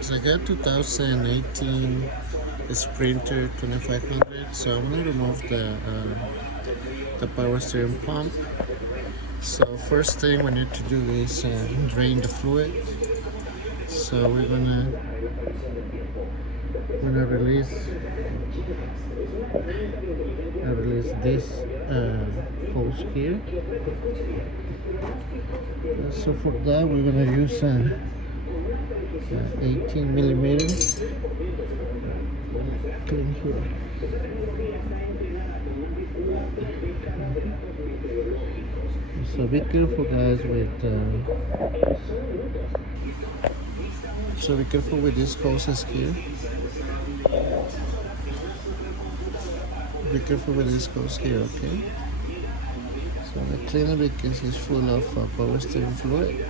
So I got 2018 Sprinter 2500. So I'm gonna remove the power steering pump. So first thing we need to do is drain the fluid. So we're gonna release this hose here. So for that we're gonna use 18 millimeters. Clean here. So be careful, guys, with these hoses here. Be careful with this hose here, okay? So I'm gonna clean it because it's full of power steering fluid.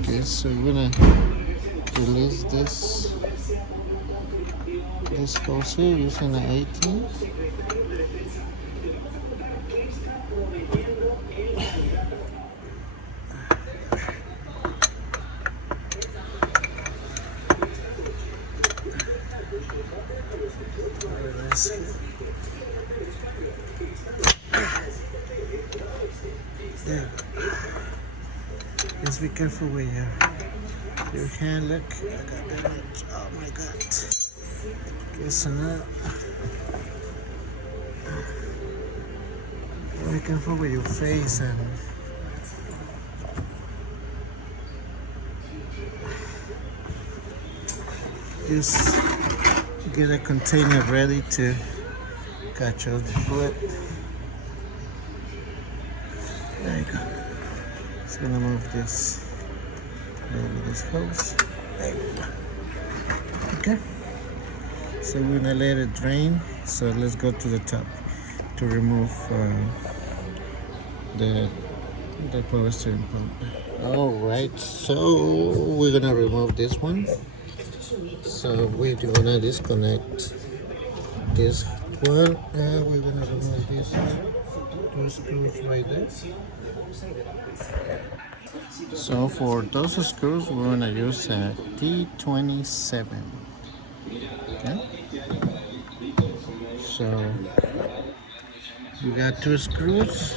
Okay, so we're gonna release this hose here using an 18. There. Just be careful with your hand. Look, I got damage. Oh my god. Okay, so now be careful with your face and just get a container ready to catch all the fluid. There you go. Just gonna move this over this hose. There we go. Okay. So we're gonna let it drain. So let's go to the top to remove the power steering pump. All right. So we're gonna remove this one. So we're gonna disconnect this one, and we're gonna remove these two screws right there. So for those screws, we're gonna use a T27. Okay. So we got two screws.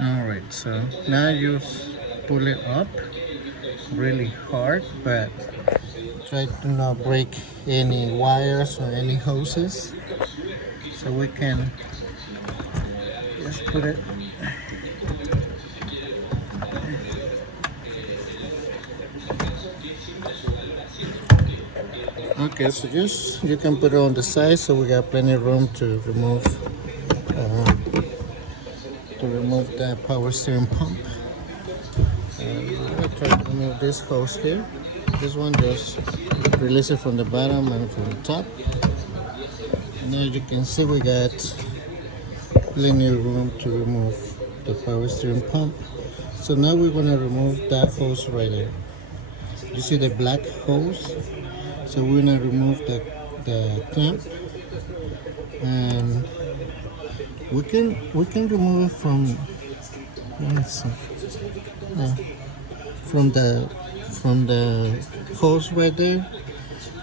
Alright, so now you pull it up really hard, but try to not break any wires or any hoses. So we can just put it. Okay, so just you can put it on the side, so we got plenty of room to remove the power steering pump. I'm gonna try to remove this hose here. This one, just release it from the bottom and from the top. Now you can see we got plenty of room to remove the power steering pump. So now we're gonna remove that hose right there. You see the black hose? So we're gonna remove the clamp, and we can remove it from, let's see, from the hose right there.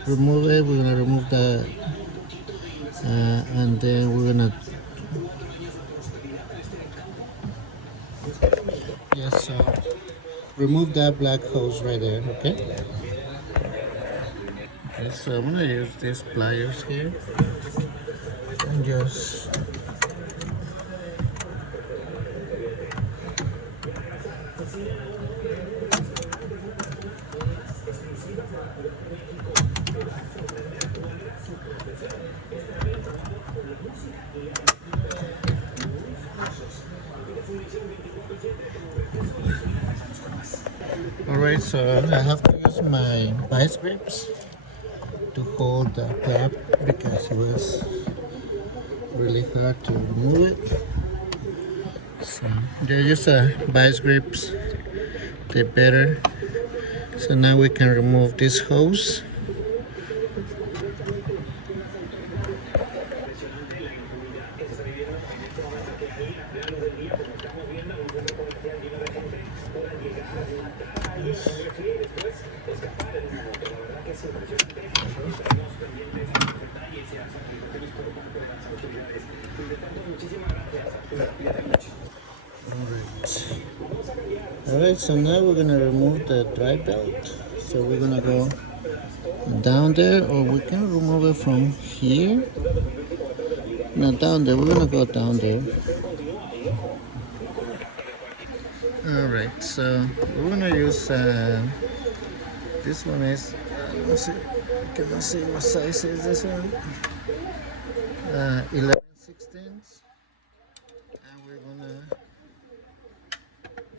Remove it. We're gonna remove that, and then we're gonna so remove that black hose right there. Okay. Okay, so I'm gonna use these pliers here and just Alright, so I have to use my vice grips to hold the cap because it was really hard to remove it. So they use vice grips, they're better. So now we can remove this hose. Alright, so now we're gonna remove the dry belt. So we're gonna go down there, or we can remove it from here. No, down there, we're gonna go down there. Alright, so we're gonna use this one is let's see, I cannot see what size is this one. 11/16, and we're gonna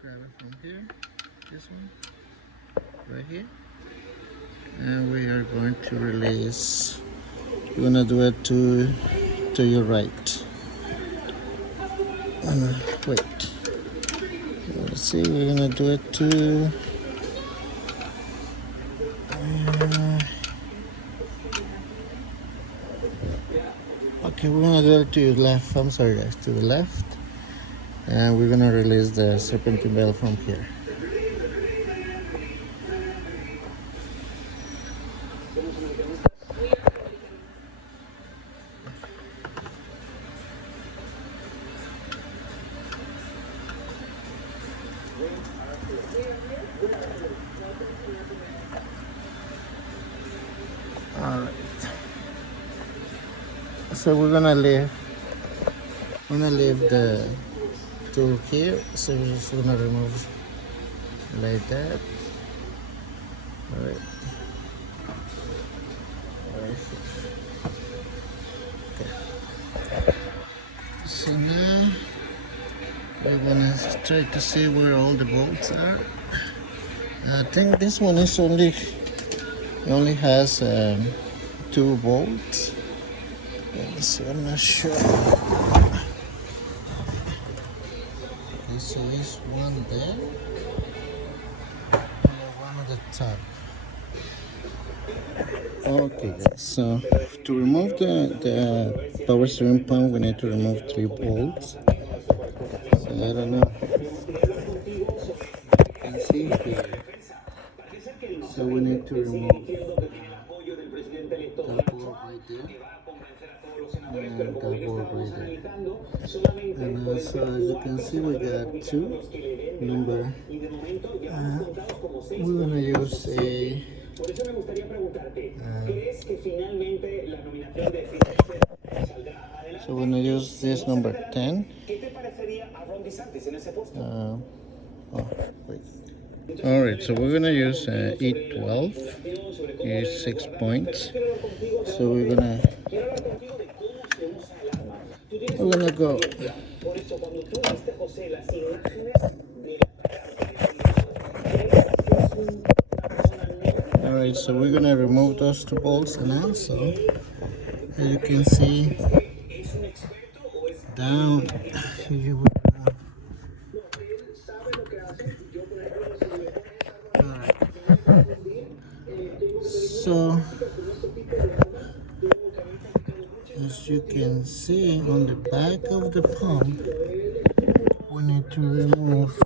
grab it from here, this one right here, and we are going to release. We're gonna do it to your right. Wait, let's see, we're gonna do it to okay, we're gonna do it to your left. I'm sorry guys, to the left, and we're gonna release the serpentine belt from here. Alright, so we're gonna leave the tool here. So we're just gonna remove like that. Alright. Okay. So now we're gonna try to see where all the bolts are. I think this one is only has 2 bolts. Let's see, I'm not sure. Okay, so there's one there and one at the top. Okay guys, so to remove the power steering pump, we need to remove 3 bolts. So I don't know, you can see here. So we need to remove that bolt right there and that bolt right there. And so as you can see, we got 2 number. We're gonna use a so we're gonna use this number 10. Oh, wait. Alright, so we're gonna use E12, use 6 points. So we're gonna go. Alright, so we're gonna remove those 2 bolts now. So as you can see, down here we go. Alright, so as you can see on the back of the pump, we need to remove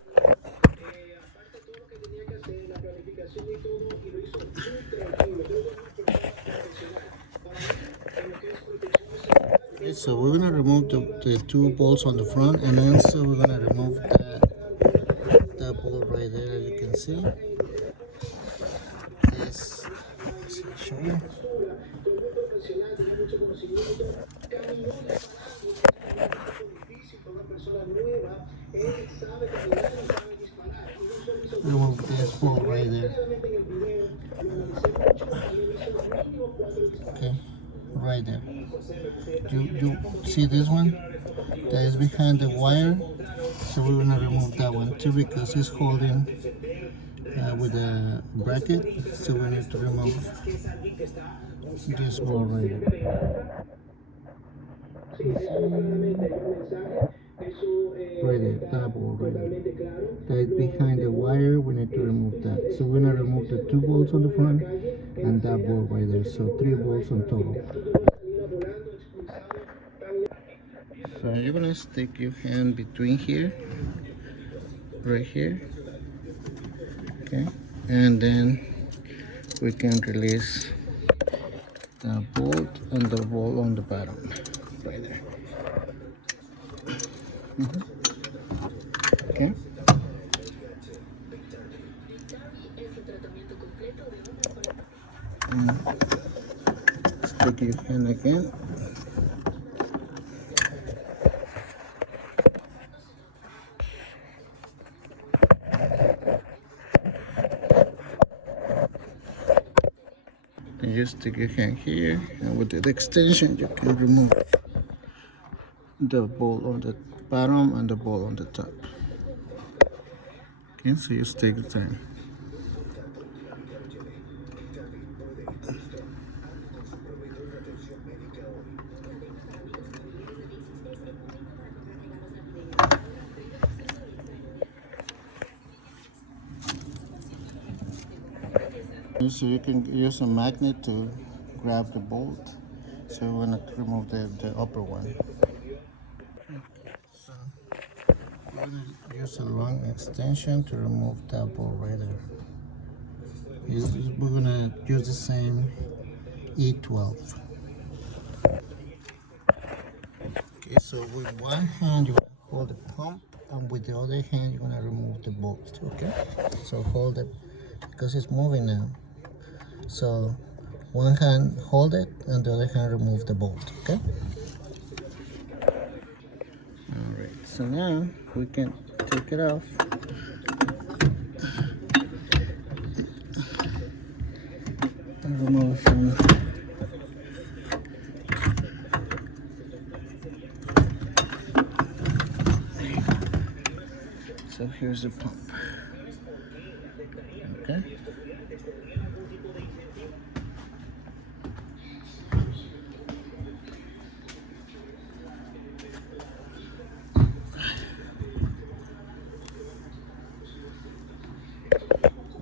so we're gonna remove the 2 bolts on the front, and then so we're gonna remove that bolt right there, as you can see. This, let's show you. Remove this bolt right there. Okay, right there. You see this one that is behind the wire? So we're gonna remove that one too, because it's holding with a bracket, so we need to remove this ball right here. Right there, that ball right there. That is behind the wire, we need to remove that. So we're gonna remove the 2 bolts on the front and that ball right there. So 3 bolts on total. So you're gonna stick your hand between here, right here, okay? And then we can release the bolt and the ball on the bottom, right there. Okay. Stick your hand again. And you stick your hand here, and with the extension, you can remove the ball on the bottom and the ball on the top. Okay, so you stick the time. So you can use a magnet to grab the bolt. So we're gonna remove the upper one. So we're gonna use a long extension to remove that bolt right there. We're gonna use the same E12. Okay, so with one hand you're gonna hold the pump, and with the other hand you're gonna remove the bolt. Okay, so hold it because it's moving now. So one hand hold it and the other hand remove the bolt. Okay. All right. So now we can take it off. And remove it from. So here's the pump. Okay.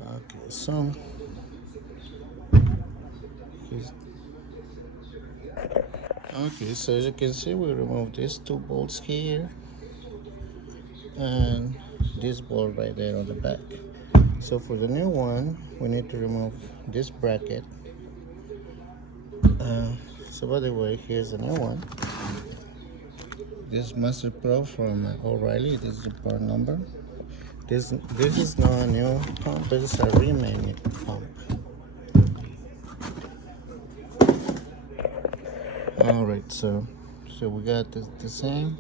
Okay. So okay. So as you can see, we remove these 2 bolts here and this bolt right there on the back. So for the new one, we need to remove this bracket. So by the way, here's the new one. This Master Pro from O'Reilly. This is the part number. This is not a new pump. This is a remade pump. All right. So we got the same.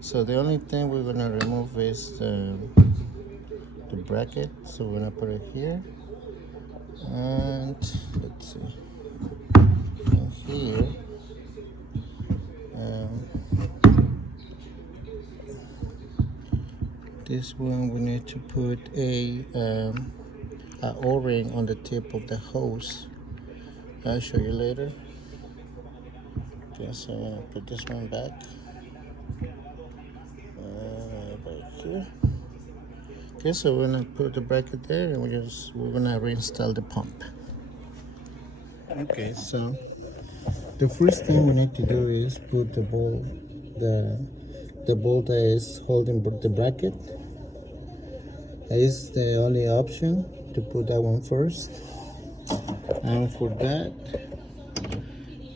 So the only thing we're gonna remove is the bracket. So we're gonna put it here, and let's see, and here. This one we need to put a O-ring on the tip of the hose. I'll show you later. Okay, so I'm gonna put this one back right here. Okay, so we're gonna put the bracket there, and we're gonna reinstall the pump. Okay, so the first thing we need to do is put the bolt that is holding the bracket. That is the only option to put that one first. And for that,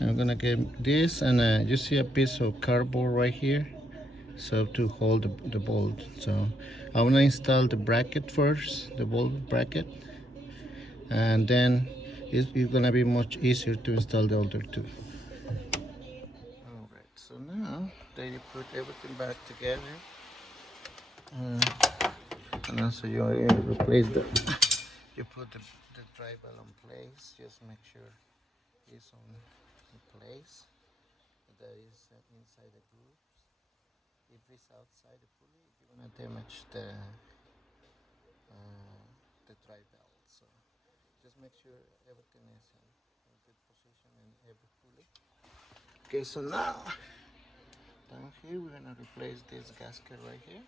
I'm gonna get this, and you see a piece of cardboard right here, so to hold the bolt. So I want to install the bracket first, the bolt bracket, and then it's gonna be much easier to install the other two. All right, so now that you put everything back together, and also you replace you put the drive bell in place. Just make sure it's in place. That is inside the grooves. If it's outside the pulley, you're gonna damage the drive. make sure everything is in good position in every pulley. Okay, so now down here we're gonna replace this gasket right here.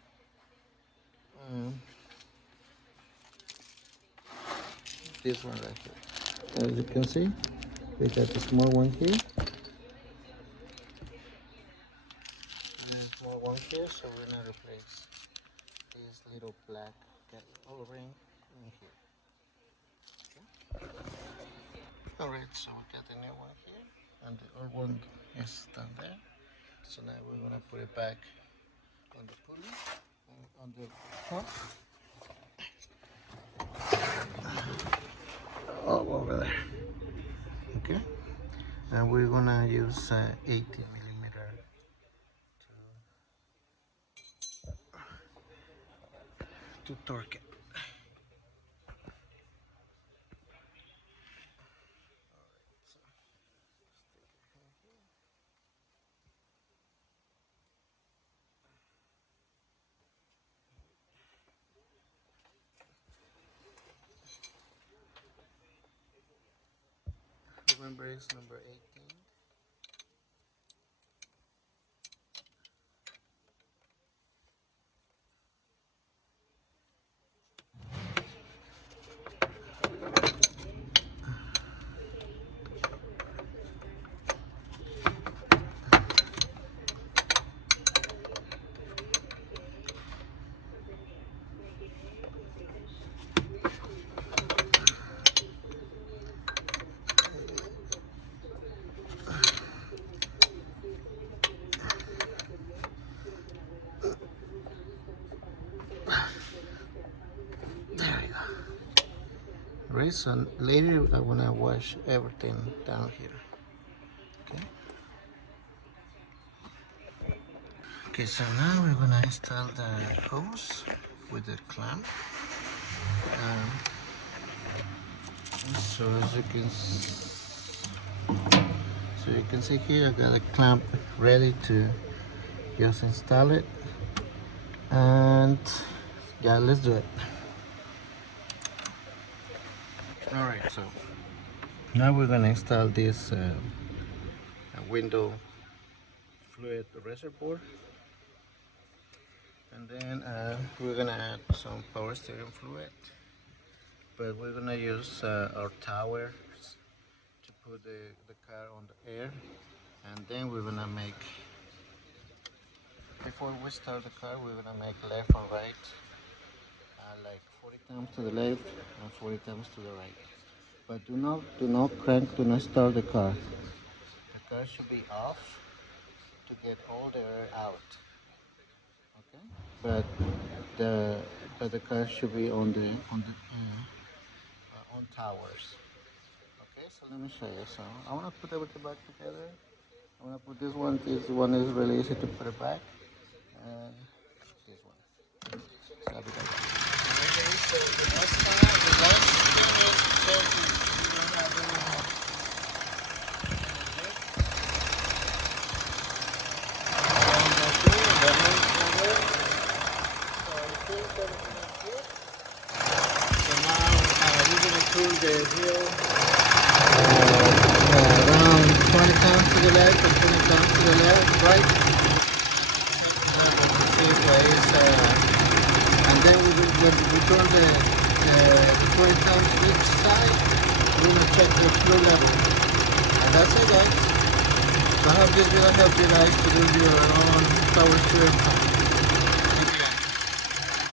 This one right here. As you can see, we got the small one here and a small one here, so we're gonna replace this little black O-ring in here. Alright, so we got the new one here and the old one is down there. So now we're gonna put it back on the pulley, on the front. Oh, over there. Okay, and we're gonna use 18 millimeter to torque it. Remember, it's number 18. There we go. Right, so later I want to wash everything down here. Okay. Okay, so now we're gonna install the hose with the clamp. So as you can see here, I got a clamp ready to just install it, and yeah, let's do it. All right, so now we're gonna install this window fluid reservoir, and then we're gonna add some power steering fluid, but we're gonna use our towers to put the car on the air, and then we're gonna make, before we start the car, we're gonna make left and right, like 40 times to the left and 40 times to the right. But do not crank, do not start the car. The car should be off to get all the air out. Okay, but the car should be on towers. Okay, so let me show you. So I want to put everything back together. I want to put this one. This one is really easy to put it back. And this one. So I'll be back. Okay, so the last thing is to check if you don't have any pull the wheel around 20 pounds to the left and 20 pounds to the left, right? And then when we turn the 20 pounds each side, we're going to check the fuel level. And that's it, guys. So I hope this will help you guys to do your own power steering pump.